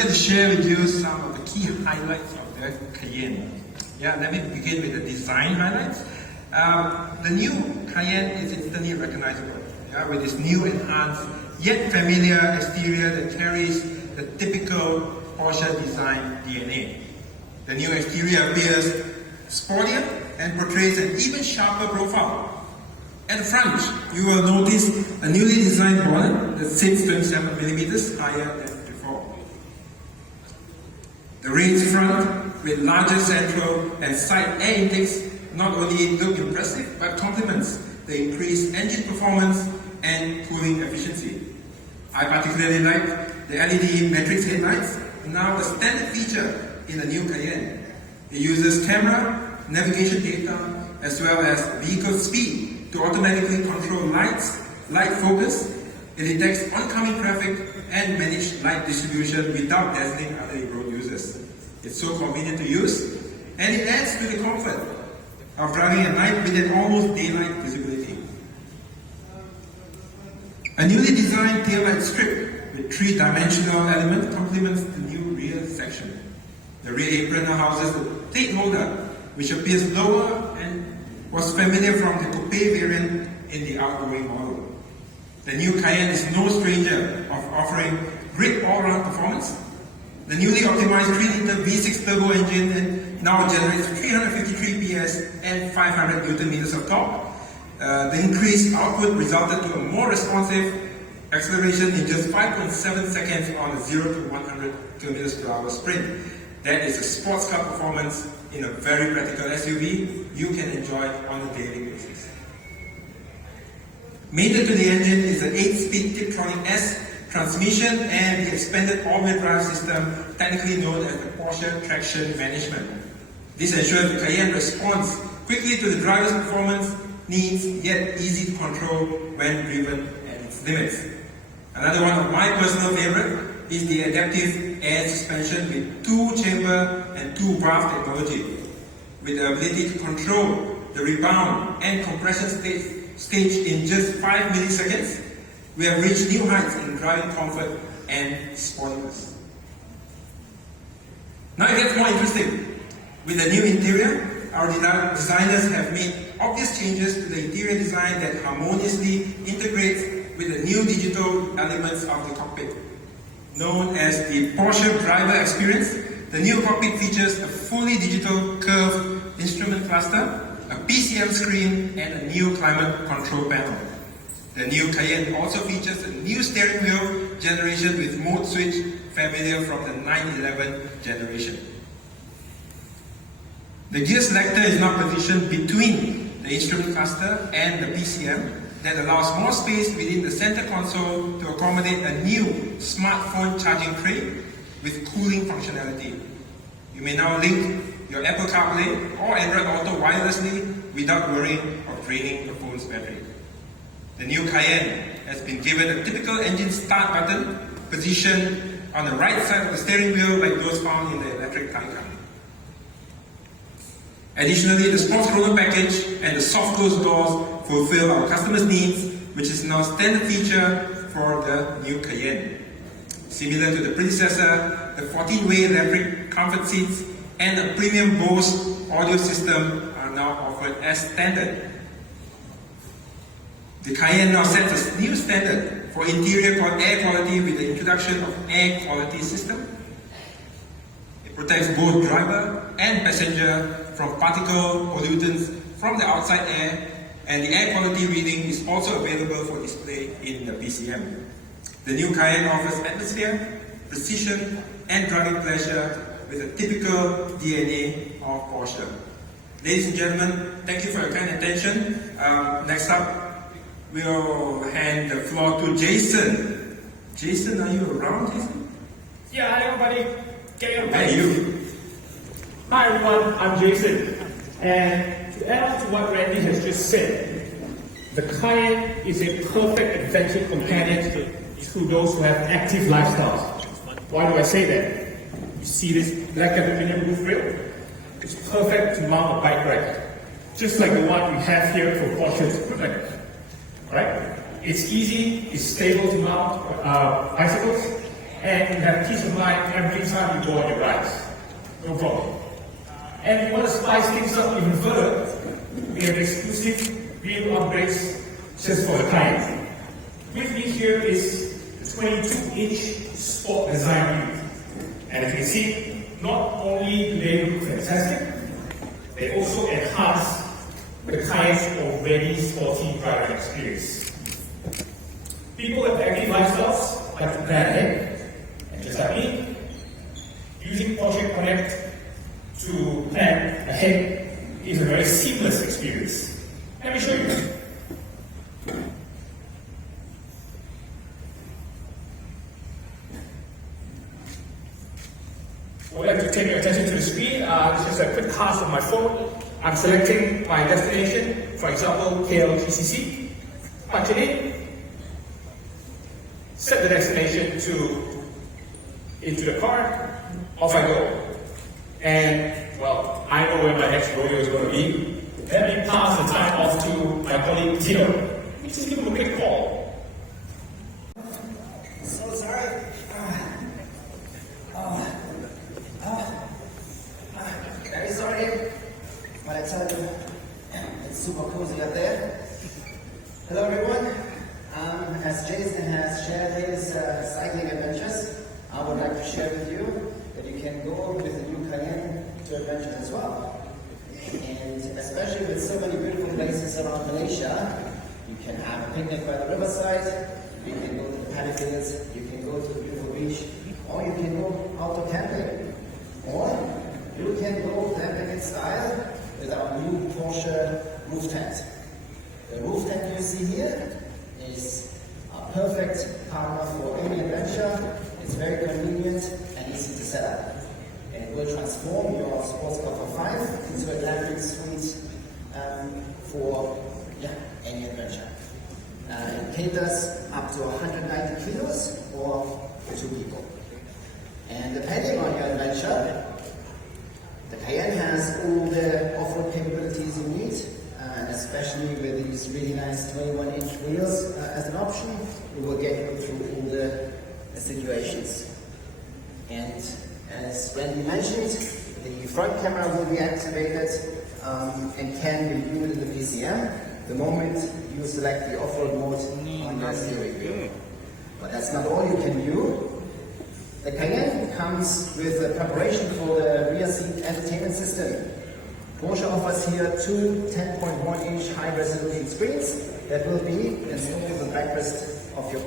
here to share with you some of the key highlights of the Cayenne. Yeah, let me begin with the design highlights. The new Cayenne is instantly recognizable, yeah, with its new enhanced yet familiar exterior that carries the typical Porsche design DNA. The new exterior appears sportier and portrays an even sharper profile. At the front, you will notice a newly designed bonnet that sits 27mm higher than before. The raised front with larger central and side air intakes not only look impressive but complements the increased engine performance and cooling efficiency. I particularly like the LED matrix headlights, now a standard feature in the new Cayenne. It uses camera, navigation data, as well as vehicle speed to automatically control lights, light focus. It detects oncoming traffic and manage light distribution without dazzling other road users. It's so convenient to use, and it adds to the comfort of driving at night with an almost daylight visibility. A newly designed taillight strip with three-dimensional element complements the new rear section. The rear apron now houses the plate holder, which appears lower and was familiar from the coupe variant in the outgoing model. The new Cayenne is no stranger of offering great all-round performance. The newly optimized 3-liter V6 turbo engine now generates 353 PS and 500 Nm of torque. The increased output resulted to a more responsive acceleration in just 5.7 seconds on a 0 to 100 km/h sprint. That is a sports car performance in a very practical SUV you can enjoy on a daily basis. Mated to the engine is an 8-speed Tiptronic S transmission and the expanded all-wheel drive system, technically known as the Porsche Traction Management. This ensures the Cayenne responds quickly to the driver's performance needs, yet easy to control when driven at its limits. Another one of my personal favorite is the adaptive air suspension with 2-chamber and 2-valve technology. With the ability to control the rebound and compression stage in just 5 milliseconds, we have reached new heights in driving comfort and sportiness. Now it gets more interesting. With the new interior, our designers have made obvious changes to the interior design that harmoniously integrates with the new digital elements of the cockpit. Known as the Porsche Driver Experience, the new cockpit features a fully digital curved instrument cluster, a PCM screen, and a new climate control panel. The new Cayenne also features a new steering wheel generation with mode switch familiar from the 911 generation. The gear selector is now positioned between the instrument cluster and the PCM that allows more space within the center console to accommodate a new smartphone charging tray with cooling functionality. You may now link your Apple CarPlay or Android Auto wirelessly without worrying of draining your phone's battery. The new Cayenne has been given a typical engine start button positioned on the right side of the steering wheel like those found in the electric Taycan. Additionally, the sports chrono package and the soft close doors fulfill our customers' needs, which is now a standard feature for the new Cayenne. Similar to the predecessor, the 14-way electric comfort seats and a premium Bose audio system are now offered as standard. The Cayenne now sets a new standard for interior air quality with the introduction of air quality system. It protects both driver and passenger from particle pollutants from the outside air, and the air quality reading is also available for display in the PCM. The new Cayenne offers atmosphere, precision, and driving pleasure with a typical DNA of Porsche. Ladies and gentlemen, thank you for your kind attention. Next up, we'll hand the floor to Jason. Jason, are you around, Jason? Yeah, hi everybody. Get your Hey, you. Hi everyone, I'm Jason. And to add on to what Randy has just said, the Cayenne is a perfect adventure companion to those who have active lifestyles. Why do I say that? You see this black aluminium roof rail? It's perfect to mount a bike rack, just like the one we have here for Porsche's equipment. Alright? It's easy, it's stable to mount bicycles, and you have peace of mind every time you go on your rides. No problem. And if you want to spice things up even further, we have exclusive wheel upgrades just for the Cayenne. With me here is the 22-inch sport design wheel. And as you can see, not only do they look fantastic, they also enhance the Cayenne's already sporty driving experience. People with active lifestyles like to plan ahead, and just like me, using Porsche Connect to plan ahead is a very seamless experience. Let me show you. I would like to take your attention to the screen. This is a quick cast of my phone. I'm selecting my destination, for example, KLGCC. Punch it in. Set the destination into the car. Off I go. And, well, I know where my next rodeo is going to be. Let me pass the time off to my colleague Tino. Just give him a quick call. So sorry. Very sorry, but I tell you, it's super cozy up there. Hello everyone. As Jason has shared his cycling adventures, I would like to share with you that you can go with the new Cayenne to adventures as well. And especially with so many beautiful places around Malaysia, you can have a picnic by the riverside, you can go to the paddy fields, you can go to the beautiful beach, or you can go outdoor camping. Or you can go camping in style with our new Porsche roof tent. The roof tent you see here is a perfect partner for any adventure. It's very convenient and easy to set up. And it will transform your sports car for 5 into a glamping suite for any adventure. It caters up to 190 kilos or for 2 people. And depending on your adventure, the Cayenne has all the off-road capabilities you need, especially with these really nice 21-inch wheels as an option. We will get you through all the situations. And as Randy mentioned, the front camera will be activated and can be viewed in the PCM the moment you select the off-road mode on your steering wheel. But that's not all you can do. The Cayenne comes with a preparation for the rear seat entertainment system. Porsche offers here 2 10.1-inch high-resolution screens that will be installed in the backrest of your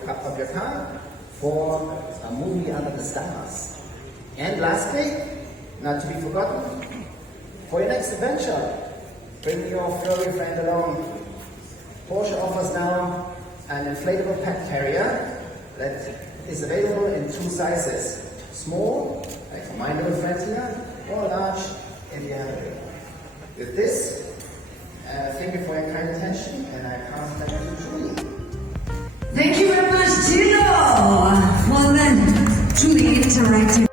car for a movie under the stars. And lastly, not to be forgotten, for your next adventure, bring your furry friend along. Porsche offers now an inflatable pet carrier that is available in 2 sizes. Small, like for my little friend here, or large if you have it. With this, thank you for your kind attention, and I pass it back to Julie. Thank you very much, Tino. Well then, truly interactive.